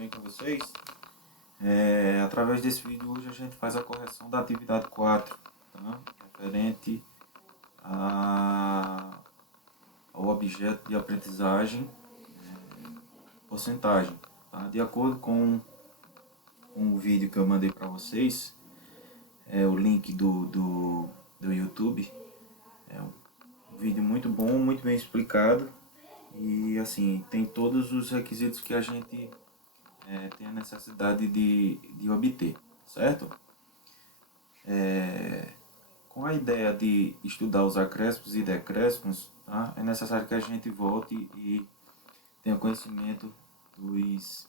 bem com vocês? Através desse vídeo hoje a gente faz a correção da atividade 4, tá? Referente ao objeto de aprendizagem, porcentagem. Tá? De acordo com o vídeo que eu mandei para vocês, o link do YouTube, é um vídeo muito bom, muito bem explicado e assim, tem todos os requisitos que a gente tem a necessidade de obter, certo? Com a ideia de estudar os acréscimos e decréscimos, tá? É necessário que a gente volte e tenha conhecimento dos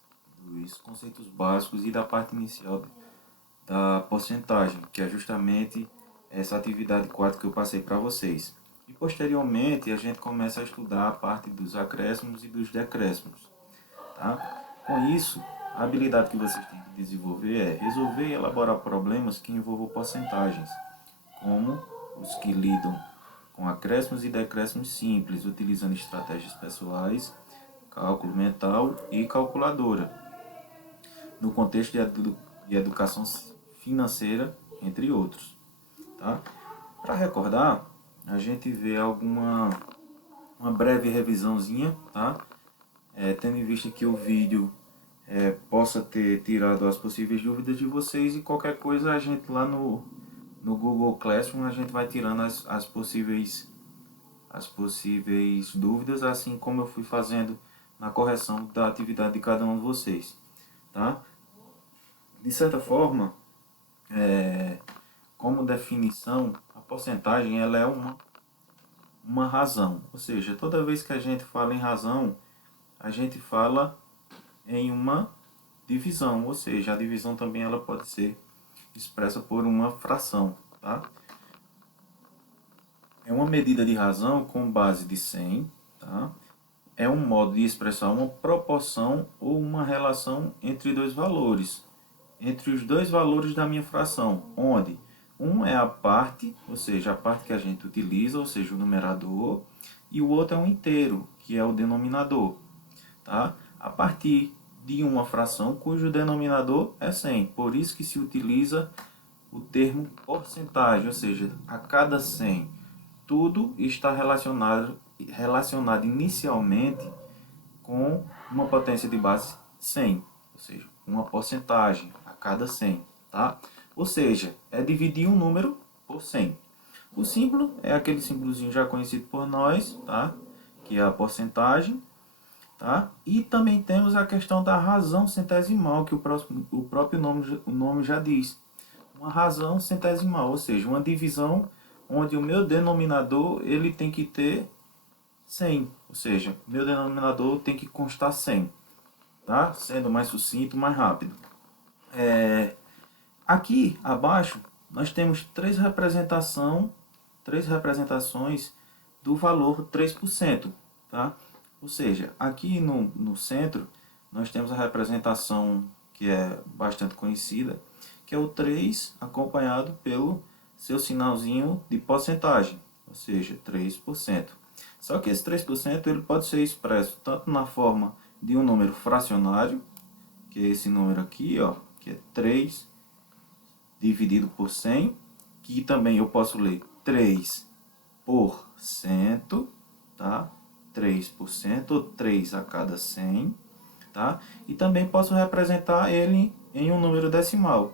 conceitos básicos e da parte inicial da porcentagem, que é justamente essa atividade 4 que eu passei para vocês. E posteriormente a gente começa a estudar a parte dos acréscimos e dos decréscimos. Tá? Com isso, a habilidade que vocês têm que desenvolver é resolver e elaborar problemas que envolvam porcentagens, como os que lidam com acréscimos e decréscimos simples, utilizando estratégias pessoais, cálculo mental e calculadora, no contexto de educação financeira, entre outros. Tá? Para recordar, a gente vê uma breve revisãozinha, tá? Tendo em vista que o vídeo possa ter tirado as possíveis dúvidas de vocês, e qualquer coisa a gente lá no Google Classroom a gente vai tirando as possíveis dúvidas, assim como eu fui fazendo na correção da atividade de cada um de vocês. Tá? De certa forma, como definição, a porcentagem ela é uma razão, ou seja, toda vez que a gente fala em razão, a gente fala em uma divisão, ou seja, a divisão também ela pode ser expressa por uma fração. Tá? É uma medida de razão com base de 100, tá? É um modo de expressar uma proporção ou uma relação entre dois valores, entre os dois valores da minha fração, onde um é a parte, ou seja, a parte que a gente utiliza, ou seja, o numerador, e o outro é um inteiro, que é o denominador. Tá? A partir de uma fração cujo denominador é 100, por isso que se utiliza o termo porcentagem, ou seja, a cada 100. Tudo está relacionado inicialmente com uma potência de base 100, ou seja, uma porcentagem a cada 100, tá? Ou seja, é dividir um número por 100. O símbolo é aquele símbolozinho já conhecido por nós, tá? Que é a porcentagem, tá? E também temos a questão da razão centesimal, que o próprio nome já diz. Uma razão centesimal, ou seja, uma divisão onde o meu denominador ele tem que ter 100, ou seja, o meu denominador tem que constar 100, tá? Sendo mais sucinto, mais rápido. Aqui abaixo nós temos três representações do valor 3%, tá? Ou seja, aqui no centro nós temos a representação que é bastante conhecida, que é o 3 acompanhado pelo seu sinalzinho de porcentagem, ou seja, 3%. Só que esse 3% ele pode ser expresso tanto na forma de um número fracionário, que é esse número aqui, ó, que é 3 dividido por 100, que também eu posso ler 3%, tá? 3% ou 3 a cada 100, tá? E também posso representar ele em um número decimal,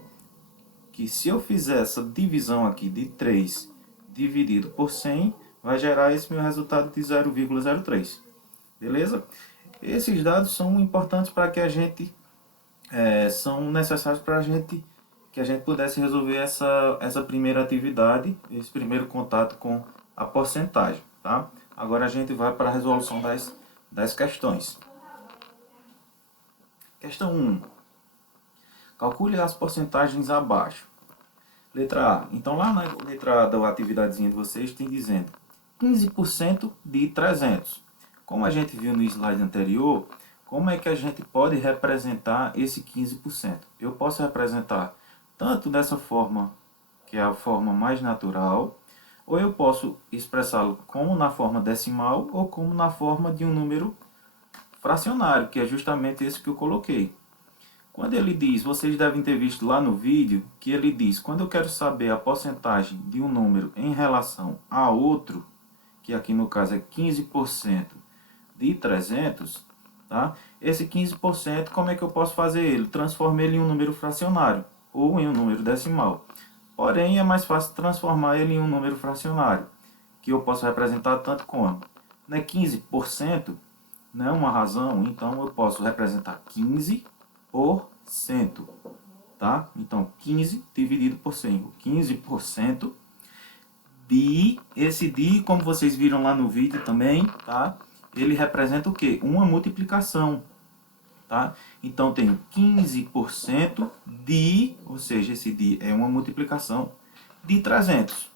que se eu fizer essa divisão aqui de 3 dividido por 100, vai gerar esse meu resultado de 0,03. Beleza? Esses dados são importantes para que a gente, são necessários para que a gente pudesse resolver essa primeira atividade, esse primeiro contato com a porcentagem. Tá? Agora a gente vai para a resolução das questões. Questão 1. Calcule as porcentagens abaixo. Letra A. Então lá na letra A da atividadezinha de vocês tem dizendo 15% de 300. Como a gente viu no slide anterior, como é que a gente pode representar esse 15%? Eu posso representar tanto dessa forma, que é a forma mais natural, ou eu posso expressá-lo como na forma decimal ou como na forma de um número fracionário, que é justamente esse que eu coloquei. Quando ele diz, vocês devem ter visto lá no vídeo, que ele diz, quando eu quero saber a porcentagem de um número em relação a outro, que aqui no caso é 15% de 300, tá? Esse 15%, como é que eu posso fazer ele? Transformar ele em um número fracionário ou em um número decimal. Porém, é mais fácil transformar ele em um número fracionário, que eu posso representar tanto como, né, 15%, né, uma razão, então eu posso representar 15%, tá? Então, 15 dividido por 100, 15% de, esse de, como vocês viram lá no vídeo também, tá? Ele representa o quê? Uma multiplicação, tá? Então, tenho 15% de, ou seja, esse de é uma multiplicação de 300,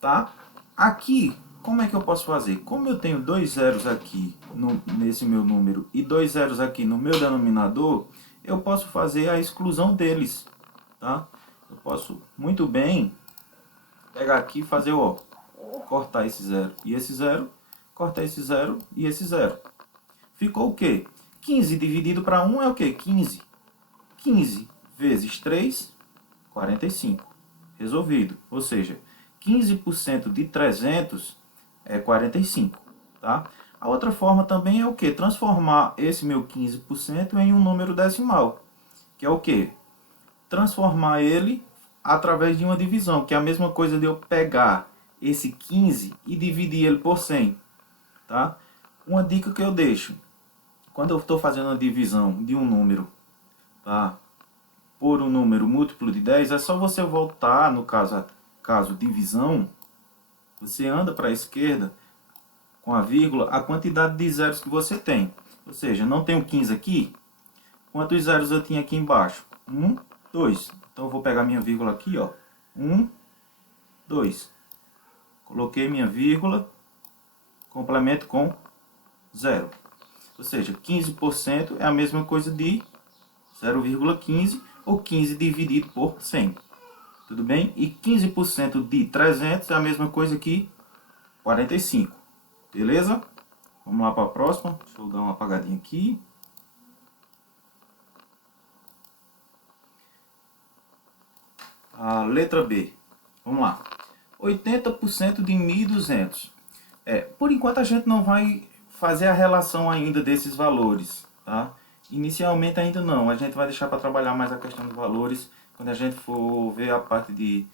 tá? Aqui, como é que eu posso fazer? Como eu tenho dois zeros aqui nesse meu número e dois zeros aqui no meu denominador, eu posso fazer a exclusão deles, tá? Eu posso muito bem pegar aqui e fazer, ó, cortar esse zero e esse zero, cortar esse zero e esse zero. Ficou o quê? 15 dividido para 1 é o quê? 15. 15 vezes 3, 45. Resolvido. Ou seja, 15% de 300 é 45. Tá? A outra forma também é o quê? Transformar esse meu 15% em um número decimal. Que é o quê? Transformar ele através de uma divisão, que é a mesma coisa de eu pegar esse 15 e dividir ele por 100. Tá? Uma dica que eu deixo, quando eu estou fazendo a divisão de um número, tá, por um número múltiplo de 10, é só você voltar, no caso divisão, você anda para a esquerda com a vírgula, a quantidade de zeros que você tem. Ou seja, não tenho 15 aqui, quantos zeros eu tinha aqui embaixo? 1, 2. Então eu vou pegar minha vírgula aqui, ó. 1, 2. Coloquei minha vírgula, complemento com 0. Ou seja, 15% é a mesma coisa de 0,15 ou 15 dividido por 100. Tudo bem? E 15% de 300 é a mesma coisa que 45. Beleza? Vamos lá para a próxima. Deixa eu dar uma apagadinha aqui. A letra B. Vamos lá. 80% de 1.200. Por enquanto a gente não vai fazer a relação ainda desses valores, tá? Inicialmente ainda não. A gente vai deixar para trabalhar mais a questão dos valores quando a gente for ver a parte de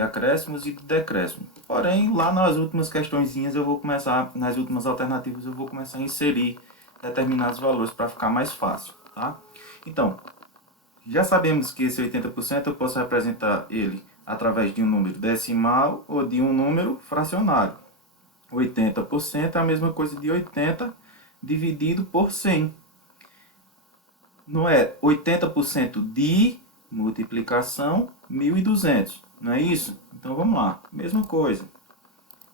acréscimos e de decréscimo. Porém, lá nas últimas questõezinhas eu vou começar, nas últimas alternativas eu vou começar a inserir determinados valores para ficar mais fácil, tá? Então, já sabemos que esse 80% eu posso representar ele através de um número decimal ou de um número fracionário. 80% é a mesma coisa de 80 dividido por 100. Não é 80% de multiplicação 1.200, não é isso? Então vamos lá, mesma coisa.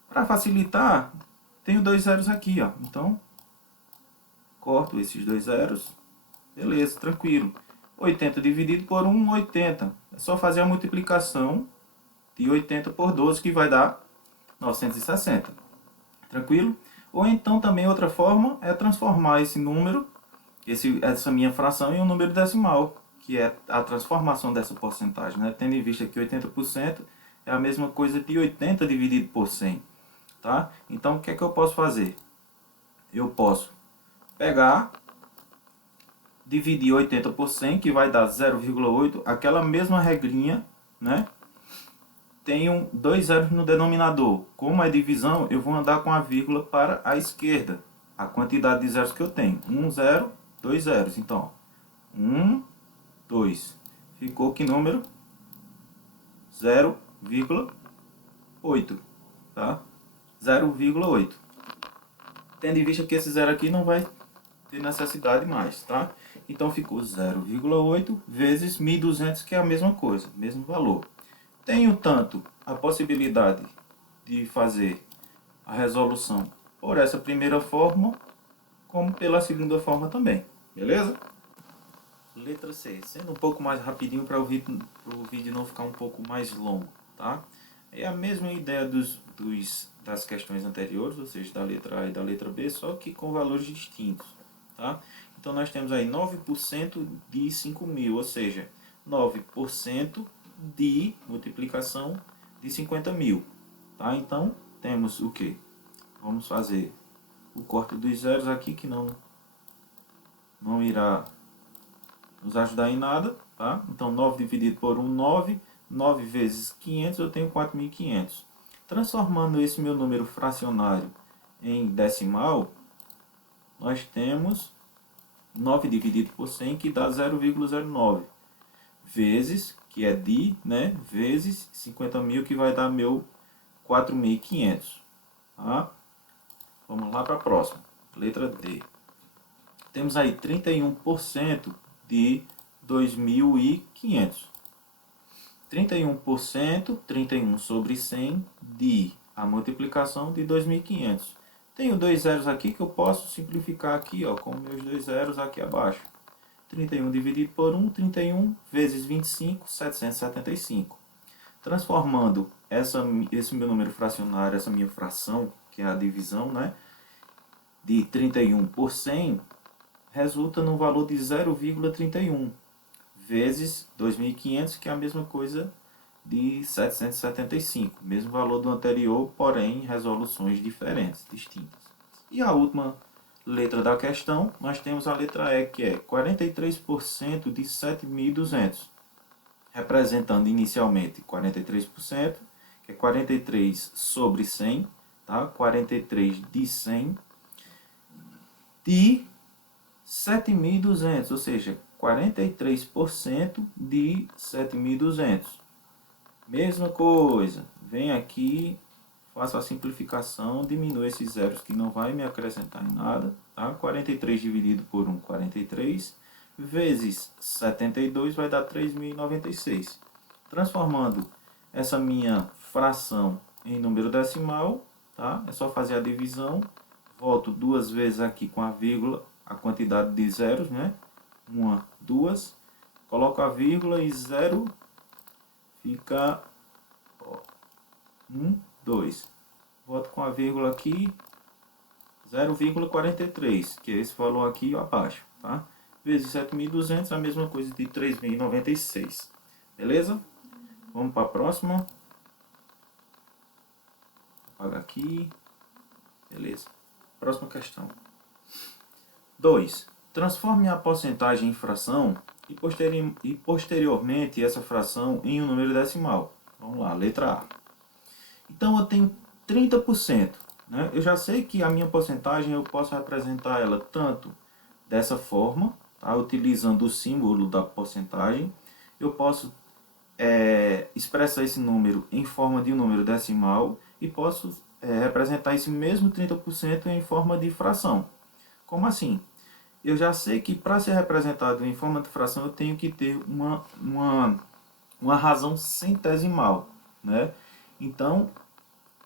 Para facilitar, tenho dois zeros aqui, ó. Então, corto esses dois zeros. Beleza, tranquilo. 80 dividido por 1, 80. É só fazer a multiplicação de 80 por 12, que vai dar 960. Tranquilo? Ou então também outra forma é transformar esse número, essa minha fração, em um número decimal, que é a transformação dessa porcentagem, né? Tendo em vista que 80% é a mesma coisa de 80 dividido por 100. Tá? Então o que é que eu posso fazer? Eu posso pegar, dividir 80 por 100, que vai dar 0,8, aquela mesma regrinha, né? Tenho dois zeros no denominador. Como é divisão, eu vou andar com a vírgula para a esquerda. A quantidade de zeros que eu tenho. 1, 0, 2 zeros. Então, 1, 2. Ficou que número? 0,8. Tá? 0,8. Tendo em vista que esse zero aqui não vai ter necessidade mais, tá? Então ficou 0,8 vezes 1.200, que é a mesma coisa, mesmo valor. Tenho tanto a possibilidade de fazer a resolução por essa primeira forma, como pela segunda forma também, beleza? Letra C, sendo um pouco mais rapidinho para o vídeo não ficar um pouco mais longo, tá? É a mesma ideia das questões anteriores, ou seja, da letra A e da letra B, só que com valores distintos, tá? Então, nós temos aí 9% de 5.000, ou seja, 9% de multiplicação de 50.000. Tá? Então, temos o quê? Vamos fazer o corte dos zeros aqui, que não irá nos ajudar em nada. Tá? Então, 9 dividido por 1, 9. 9 vezes 500, eu tenho 4.500. Transformando esse meu número fracionário em decimal, nós temos 9 dividido por 100, que dá 0,09. Vezes, que é de, né? Vezes 50.000, que vai dar meu 4.500. Tá? Vamos lá para a próxima. Letra D. Temos aí 31% de 2.500. 31%, 31 sobre 100 de a multiplicação de 2.500. Tenho dois zeros aqui que eu posso simplificar aqui, ó, com meus dois zeros aqui abaixo. 31 dividido por 1, 31 vezes 25, 775. Transformando esse meu número fracionário, essa minha fração, que é a divisão, né, de 31 por 100, resulta no valor de 0,31 vezes 2.500, que é a mesma coisa de 775. Mesmo valor do anterior, porém resoluções diferentes, distintas. E a última letra da questão, nós temos a letra E, que é 43% de 7.200. Representando inicialmente 43%, que é 43 sobre 100, tá? 43 de 100, de 7.200, ou seja, 43% de 7.200. Mesma coisa, vem aqui, faço a simplificação, diminuo esses zeros que não vai me acrescentar em nada. Tá? 43 dividido por 1, 43, vezes 72 vai dar 3.096. Transformando essa minha fração em número decimal, tá? É só fazer a divisão, volto duas vezes aqui com a vírgula, a quantidade de zeros, né? 1, 2, coloco a vírgula e 0 fica 1, 2. Volto com a vírgula aqui, 0,43, que é esse valor aqui abaixo, tá? Vezes 7.200, a mesma coisa de 3.096. Beleza? Vamos para a próxima. Apagar aqui. Beleza. Próxima questão. 2. Transforme a porcentagem em fração e posteriormente essa fração em um número decimal. Vamos lá, letra A. Então eu tenho 30%. Né? Eu já sei que a minha porcentagem eu posso representar ela tanto dessa forma, tá? Utilizando o símbolo da porcentagem. Eu posso expressar esse número em forma de um número decimal e posso representar esse mesmo 30% em forma de fração. Como assim? Eu já sei que para ser representado em forma de fração eu tenho que ter uma razão centesimal, né? Então,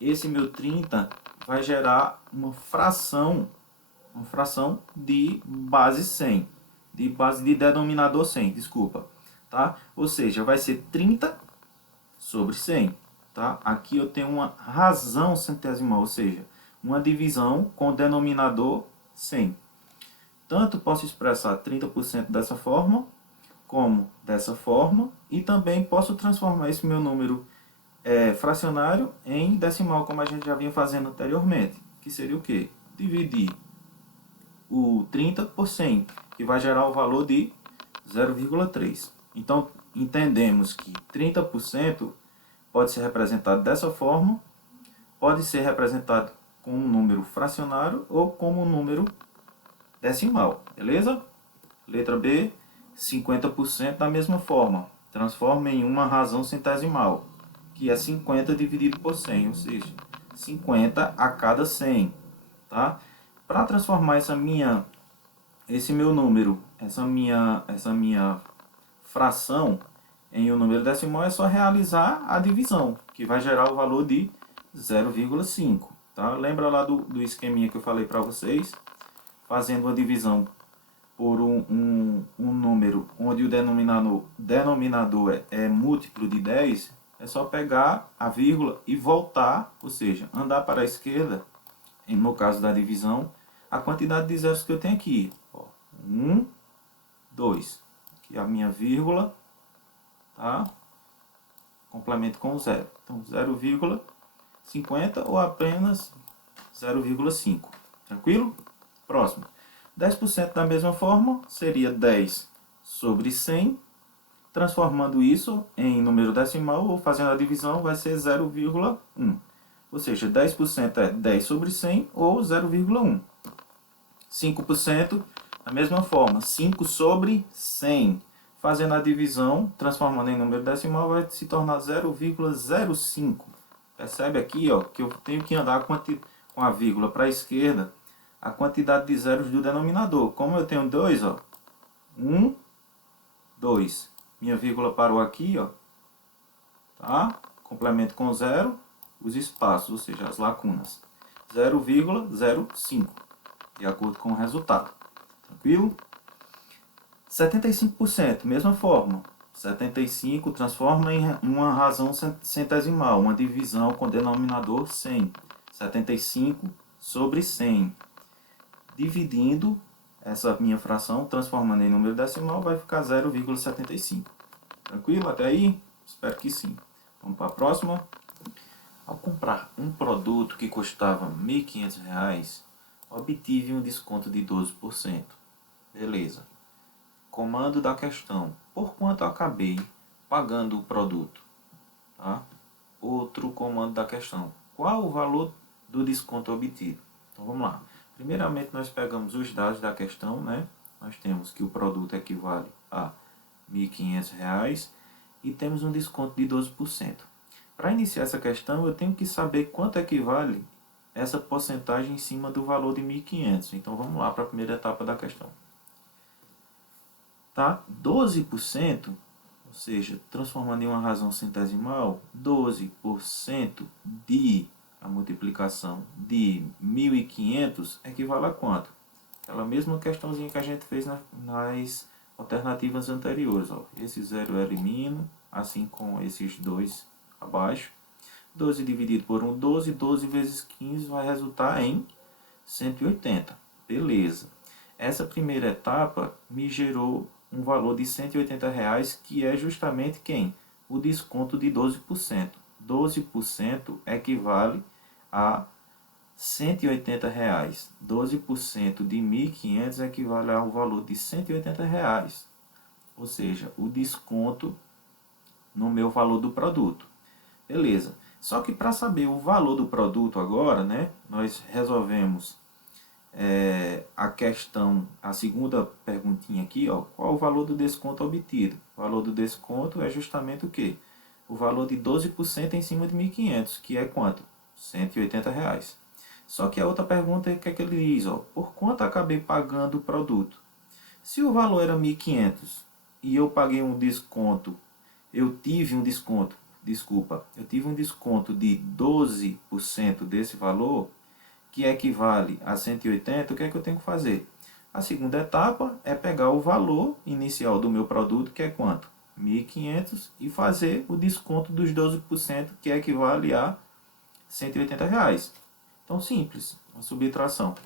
esse meu 30 vai gerar uma fração de base 100, de denominador 100, desculpa, tá? Ou seja, vai ser 30 sobre 100, tá? Aqui eu tenho uma razão centesimal, ou seja, uma divisão com o denominador 100. Tanto posso expressar 30% dessa forma, como dessa forma, e também posso transformar esse meu número fracionário em decimal, como a gente já vinha fazendo anteriormente, que seria o quê? Dividir o 30 por 100, que vai gerar o valor de 0,3. Então, entendemos que 30% pode ser representado dessa forma, pode ser representado como um número fracionário ou como um número decimal, beleza? Letra B, 50% da mesma forma. Transforma em uma razão centesimal, que é 50 dividido por 100, ou seja, 50 a cada 100, tá? Para transformar esse meu número, essa minha fração em um número decimal, é só realizar a divisão, que vai gerar o valor de 0,5, tá? Lembra lá do esqueminha que eu falei para vocês? Fazendo uma divisão por um número onde o denominador é múltiplo de 10, é só pegar a vírgula e voltar, ou seja, andar para a esquerda, no caso da divisão, a quantidade de zeros que eu tenho aqui. Ó, 1, 1, 2. Aqui a minha vírgula, tá? Complemento com 0. Então, 0,50 ou apenas 0,5. Tranquilo? Próximo. 10% da mesma forma seria 10 sobre 100. Transformando isso em número decimal ou fazendo a divisão vai ser 0,1. Ou seja, 10% é 10 sobre 100 ou 0,1. 5% da mesma forma, 5 sobre 100. Fazendo a divisão, transformando em número decimal, vai se tornar 0,05. Percebe aqui, ó, que eu tenho que andar com a vírgula para a esquerda, a quantidade de zeros do denominador. Como eu tenho 2, ó, 1, 2. Minha vírgula parou aqui, ó, tá? Complemento com 0, os espaços, ou seja, as lacunas. 0,05, de acordo com o resultado. Tranquilo? 75%, mesma forma. 75 transforma em uma razão centesimal, uma divisão com denominador 100. 75 sobre 100. Dividindo essa minha fração, transformando em número decimal, vai ficar 0,75. Tranquilo até aí? Espero que sim. Vamos para a próxima. Ao comprar um produto que custava R$ 1.500, obtive um desconto de 12%. Beleza. Comando da questão. Por quanto acabei pagando o produto? Tá? Outro comando da questão. Qual o valor do desconto obtido? Então vamos lá. Primeiramente nós pegamos os dados da questão, né? Nós temos que o produto equivale a R$ 1.500 e temos um desconto de 12%. Para iniciar essa questão eu tenho que saber quanto equivale essa porcentagem em cima do valor de 1.500. Então vamos lá para a primeira etapa da questão. Tá? 12%, ou seja, transformando em uma razão centesimal, 12% de a multiplicação de 1.500 equivale a quanto? Aquela mesma questãozinha que a gente fez nas alternativas anteriores. Ó. Esse zero eu elimino, assim com esses dois abaixo. 12 dividido por 1, 12. 12 vezes 15 vai resultar em 180. Beleza. Essa primeira etapa me gerou um valor de R$ 180, que é justamente quem? O desconto de 12%. 12% equivale a R$ 180. 12% de 1.500 equivale ao valor de R$ 180. Ou seja, o desconto no meu valor do produto. Beleza. Só que para saber o valor do produto agora, né, nós resolvemos a questão, a segunda perguntinha aqui, ó, qual o valor do desconto obtido? O valor do desconto é justamente o quê? O valor de 12% em cima de 1.500, que é quanto? R$ 180. Só que a outra pergunta é o que é que ele diz, ó, por quanto acabei pagando o produto? Se o valor era 1.500 e eu paguei um desconto, eu tive um desconto de 12% desse valor, que equivale a 180, o que é que eu tenho que fazer? A segunda etapa é pegar o valor inicial do meu produto, que é quanto? 1.500, e fazer o desconto dos 12%, que equivale a R$ 180. Então, simples, uma subtração.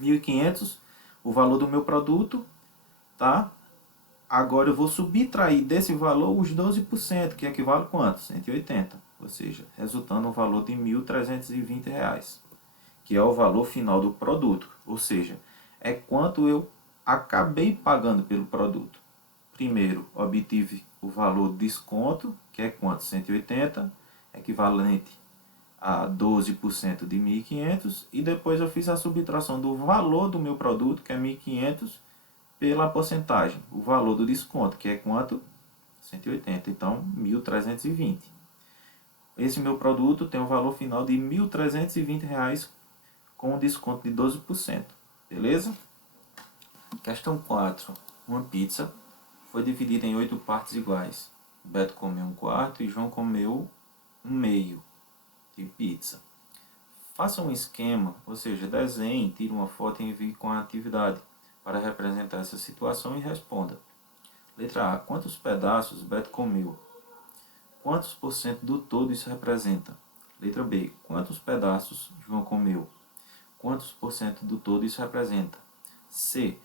1.500, o valor do meu produto, tá? Agora eu vou subtrair desse valor os 12%, que equivale a quanto? 180, ou seja, resultando um valor de R$ 1.320. Que é o valor final do produto, ou seja, é quanto eu acabei pagando pelo produto. Primeiro, obtive o valor de desconto, que é quanto? 180, equivalente a 12% de 1.500, e depois eu fiz a subtração do valor do meu produto, que é 1.500, pela porcentagem, o valor do desconto, que é quanto? 180, então 1.320. Esse meu produto tem um valor final de R$ 1.320, com um desconto de 12%. Beleza? Questão 4. Uma pizza foi dividida em 8 partes iguais. Beto comeu um quarto e João comeu um meio de pizza. Faça um esquema, ou seja, desenhe, tire uma foto e envie com a atividade para representar essa situação e responda. Letra A. Quantos pedaços Beto comeu? Quantos por cento do todo isso representa? Letra B. Quantos pedaços João comeu? Quantos por cento do todo isso representa? C.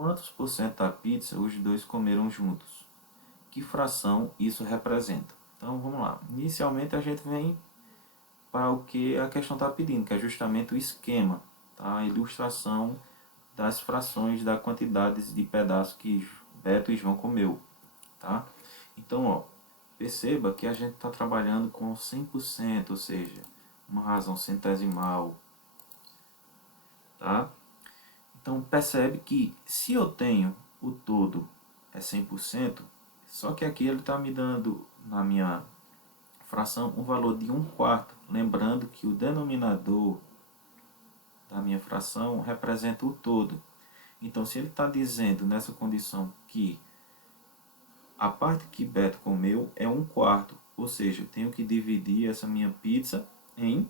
quantos por cento da pizza os dois comeram juntos? Que fração isso representa? Então vamos lá. Inicialmente a gente vem para o que a questão está pedindo, que é justamente o esquema, tá? A ilustração das frações da quantidade de pedaços que Beto e João comeu, tá? Então, ó, perceba que a gente está trabalhando com 100%, ou seja, uma razão centesimal, tá? Então, percebe que se eu tenho o todo é 100%, só que aqui ele está me dando, na minha fração, um valor de 1/4. Lembrando que o denominador da minha fração representa o todo. Então, se ele está dizendo nessa condição que a parte que Beto comeu é 1/4, ou seja, eu tenho que dividir essa minha pizza em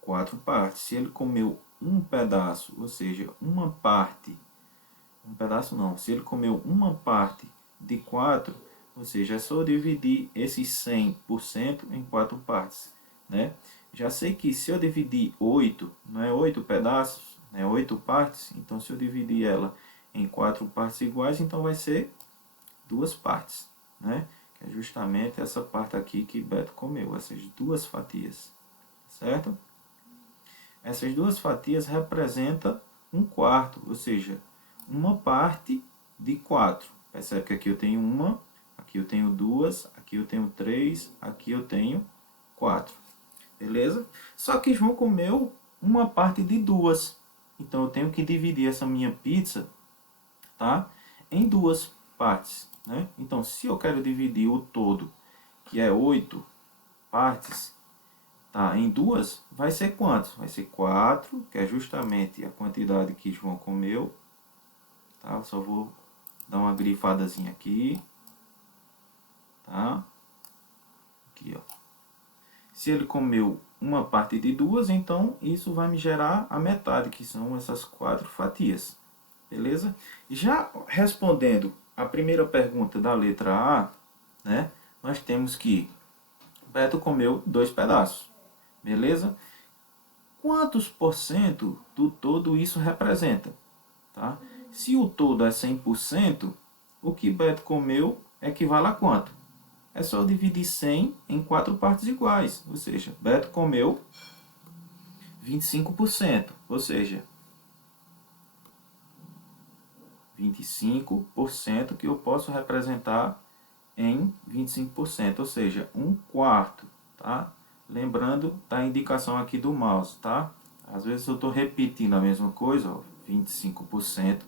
4 partes. Se ele comeu um pedaço, ou seja, uma parte, um pedaço não, se ele comeu uma parte de 4, ou seja, é só dividir esses 100% em 4 partes, né? Já sei que se eu dividir 8, não é 8 pedaços, é 8 partes, então se eu dividir ela em 4 partes iguais, então vai ser 2 partes, né? Que é justamente essa parte aqui que Beto comeu, essas 2 fatias, certo? Essas 2 fatias representam 1/4, ou seja, uma parte de 4. Percebe que aqui eu tenho uma, aqui eu tenho 2, aqui eu tenho 3, aqui eu tenho 4. Beleza? Só que João comeu uma parte de 2. Então eu tenho que dividir essa minha pizza, tá? Em 2 partes, né? Então se eu quero dividir o todo, que é 8 partes, tá, em 2, vai ser quanto? Vai ser 4, que é justamente a quantidade que João comeu. Tá? Eu só vou dar uma grifadazinha aqui. Tá? Aqui, ó. Se ele comeu uma parte de 2, então isso vai me gerar a metade, que são essas 4 fatias. Beleza? Já respondendo a primeira pergunta da letra A, né, nós temos que Beto comeu 2 pedaços. Beleza? Quantos por cento do todo isso representa? Tá? Se o todo é 100%, o que Beto comeu equivale a quanto? É só dividir 100 em 4 partes iguais. Ou seja, Beto comeu 25%. Ou seja, 25% que eu posso representar em 25%. Ou seja, 1/4. Tá? Lembrando da indicação aqui do mouse, tá? Às vezes eu estou repetindo a mesma coisa, ó, 25%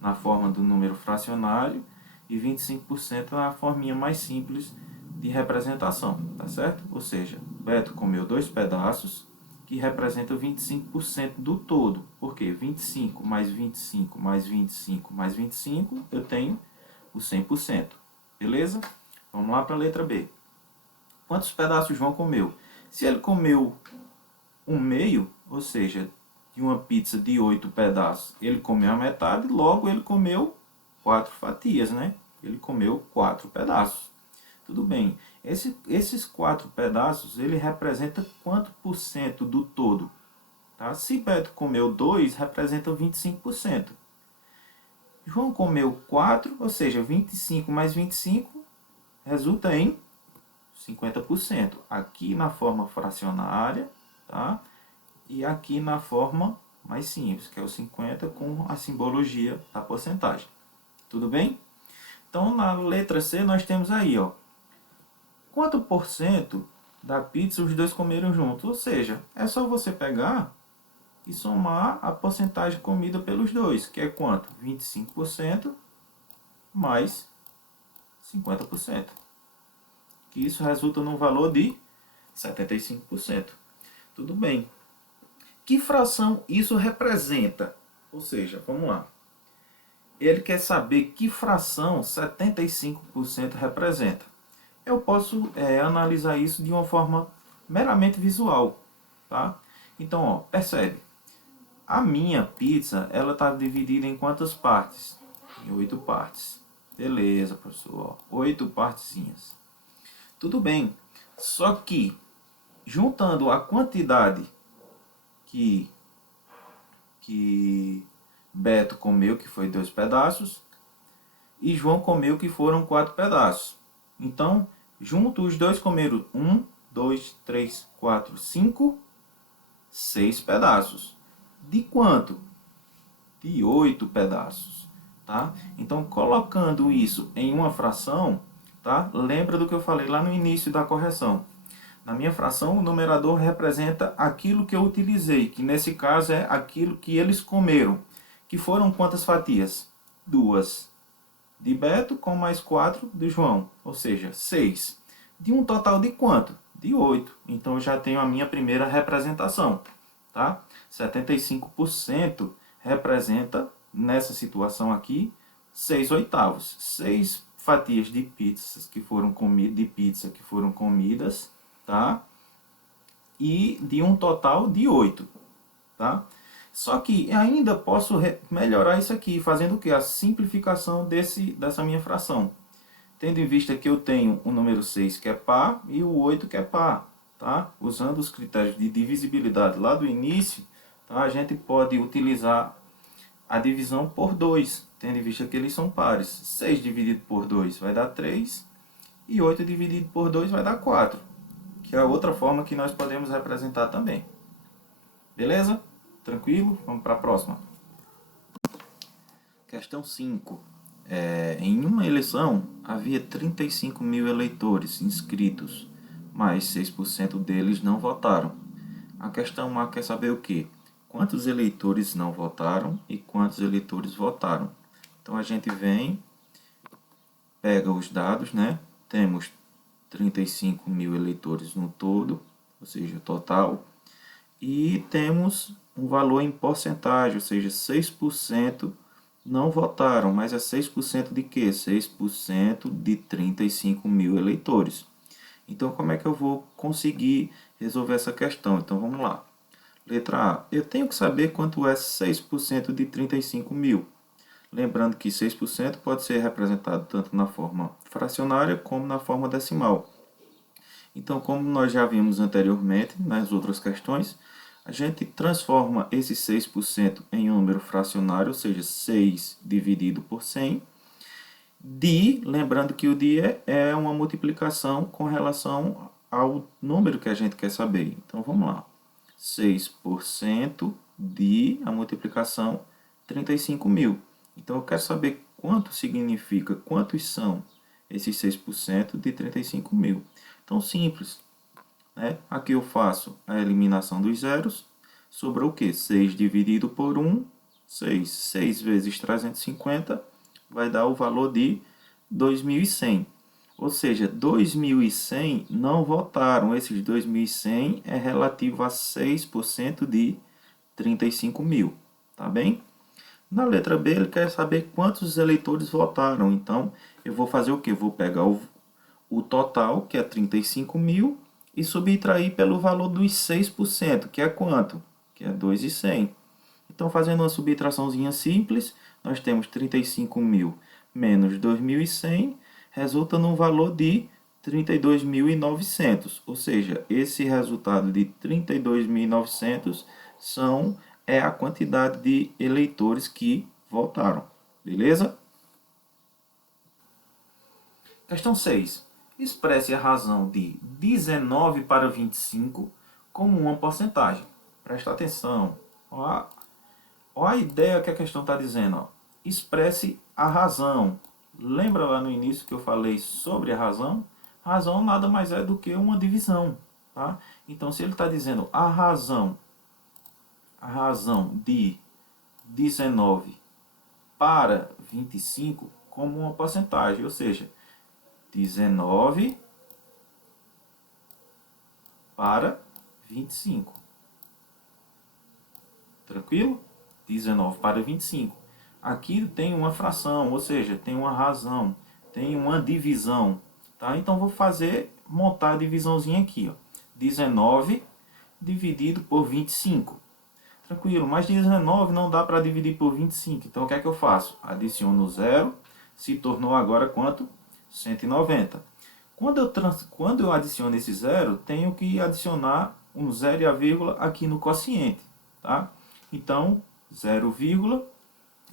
na forma do número fracionário e 25% na forminha mais simples de representação, tá certo? Ou seja, Beto comeu 2 pedaços que representam 25% do todo. Por quê? 25 mais 25 mais 25 mais 25, eu tenho o 100%. Beleza? Vamos lá para a letra B. Quantos pedaços João comeu? Se ele comeu 1/2, ou seja, de uma pizza de 8 pedaços, ele comeu a metade, logo ele comeu 4 fatias, né? Ele comeu 4 pedaços. Tudo bem. Esses 4 pedaços, ele representa quanto por cento do todo? Tá? Se Beto comeu 2, representa 25%. João comeu 4, ou seja, 25 mais 25 resulta em 50%. Aqui na forma fracionária, tá? E aqui na forma mais simples, que é o 50 com a simbologia da porcentagem. Tudo bem? Então, na letra C, nós temos aí, ó, quanto por cento da pizza os dois comeram juntos? Ou seja, é só você pegar e somar a porcentagem comida pelos dois, que é quanto? 25% mais 50%. Que isso resulta num valor de 75%. Tudo bem. Que fração isso representa? Ou seja, vamos lá. Ele quer saber que fração 75% representa. Eu posso analisar isso de uma forma meramente visual. Tá? Então, ó, percebe. A minha pizza, ela está dividida em quantas partes? Em 8 partes. Beleza, professor. 8 partezinhas. Tudo bem. Só que, juntando a quantidade que Beto comeu, que foi 2 pedaços, e João comeu, que foram 4 pedaços. Então, junto os dois comeram 1, 2, 3, 4, 5, 6 pedaços. De quanto? De 8 pedaços, tá? Então, colocando isso em uma fração, tá? Lembra do que eu falei lá no início da correção. Na minha fração, o numerador representa aquilo que eu utilizei, que nesse caso é aquilo que eles comeram, que foram quantas fatias? 2 de Beto com mais 4 de João, ou seja, 6. De um total de quanto? De 8. Então eu já tenho a minha primeira representação, tá? 75% representa, nessa situação aqui, 6 oitavos. 6 fatias de pizza que foram comidas, tá? E de um total de 8, tá? Só que ainda posso melhorar isso aqui, fazendo o que? A simplificação dessa minha fração. Tendo em vista que eu tenho o número 6 que é par e o 8 que é par, tá? Usando os critérios de divisibilidade lá do início, tá? A gente pode utilizar a divisão por 2, tendo em vista que eles são pares. 6 dividido por 2 vai dar 3 e 8 dividido por 2 vai dar 4, que é a outra forma que nós podemos representar também. Beleza? Tranquilo? Vamos para a próxima. Questão 5. Em uma eleição, havia 35 mil eleitores inscritos, mas 6% deles não votaram. A questão A quer saber o quê? Quantos eleitores não votaram e quantos eleitores votaram. Então a gente vem, pega os dados, né? Temos 35 mil eleitores no todo, ou seja, total, e temos um valor em porcentagem, ou seja, 6% não votaram, mas é 6% de quê? 6% de 35 mil eleitores. Então, como é que eu vou conseguir resolver essa questão? Então, vamos lá. Letra A. Eu tenho que saber quanto é 6% de 35 mil. Lembrando que 6% pode ser representado tanto na forma fracionária como na forma decimal. Então, como nós já vimos anteriormente nas outras questões, a gente transforma esse 6% em um número fracionário, ou seja, 6 dividido por 100. Lembrando que o de é uma multiplicação com relação ao número que a gente quer saber. Então, vamos lá. 6% de a multiplicação 35 mil. Então, eu quero saber quanto significa, quantos são esses 6% de 35 mil. Então, simples. Né? Aqui eu faço a eliminação dos zeros. Sobrou o quê? 6 dividido por 1, 6. 6 vezes 350 vai dar o valor de 2.100. Ou seja, 2.100 não votaram. Esses 2.100 é relativo a 6% de 35 mil. Tá bem? Na letra B, ele quer saber quantos eleitores votaram. Então, eu vou fazer o quê? Vou pegar o total, que é 35 mil, e subtrair pelo valor dos 6%, que é quanto? Que é 2.100. Então, fazendo uma subtraçãozinha simples, nós temos 35 mil menos 2.100, resulta num valor de 32.900. Ou seja, esse resultado de 32.900 é a quantidade de eleitores que votaram. Beleza? Questão 6. Expresse a razão de 19 para 25 como uma porcentagem. Presta atenção. Olha a ideia que a questão está dizendo. Ó. Expresse a razão. Lembra lá no início que eu falei sobre a razão? A razão nada mais é do que uma divisão. Tá? Então, se ele está dizendo a razão de 19 para 25 como uma porcentagem, ou seja, 19 para 25. Tranquilo? 19 para 25. Aqui tem uma fração, ou seja, tem uma razão, tem uma divisão. Tá? Então, vou montar a divisãozinha aqui. Ó. 19 dividido por 25. Tranquilo, mas 19 não dá para dividir por 25. Então, o que é que eu faço? Adiciono 0, se tornou agora quanto? 190. Quando eu adiciono esse zero, tenho que adicionar um zero e a vírgula aqui no quociente. Tá? Então, 0,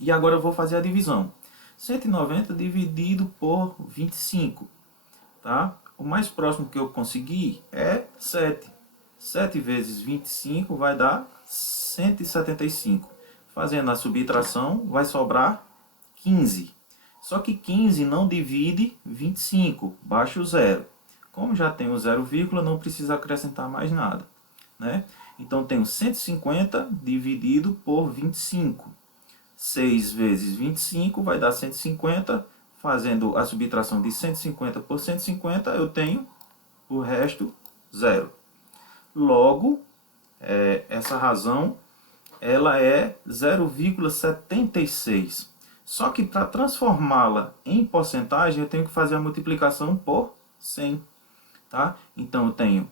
E agora eu vou fazer a divisão. 190 dividido por 25, tá? O mais próximo que eu consegui é 7. 7 vezes 25 vai dar 175. Fazendo a subtração, vai sobrar 15. Só que 15 não divide 25, baixa o zero. Como já tem o 0, não precisa acrescentar mais nada, né? Então, tenho 150 dividido por 25. 6 vezes 25 vai dar 150. Fazendo a subtração de 150 por 150, eu tenho o resto, zero. Logo, essa razão ela é 0,76. Só que para transformá-la em porcentagem, eu tenho que fazer a multiplicação por 100. Tá? Então, eu tenho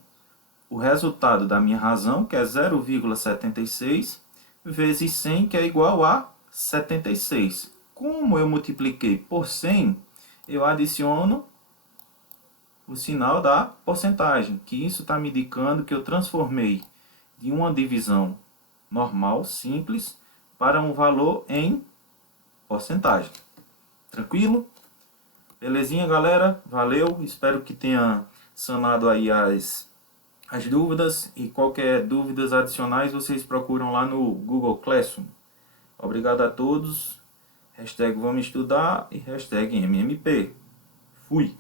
o resultado da minha razão, que é 0,76, vezes 100, que é igual a 76. Como eu multipliquei por 100, eu adiciono o sinal da porcentagem, que isso está me indicando que eu transformei de uma divisão normal, simples, para um valor em porcentagem. Tranquilo? Belezinha, galera? Valeu, espero que tenha sanado aí as dúvidas, e qualquer dúvidas adicionais vocês procuram lá no Google Classroom. Obrigado a todos. Hashtag vamos estudar e hashtag MMP. Fui!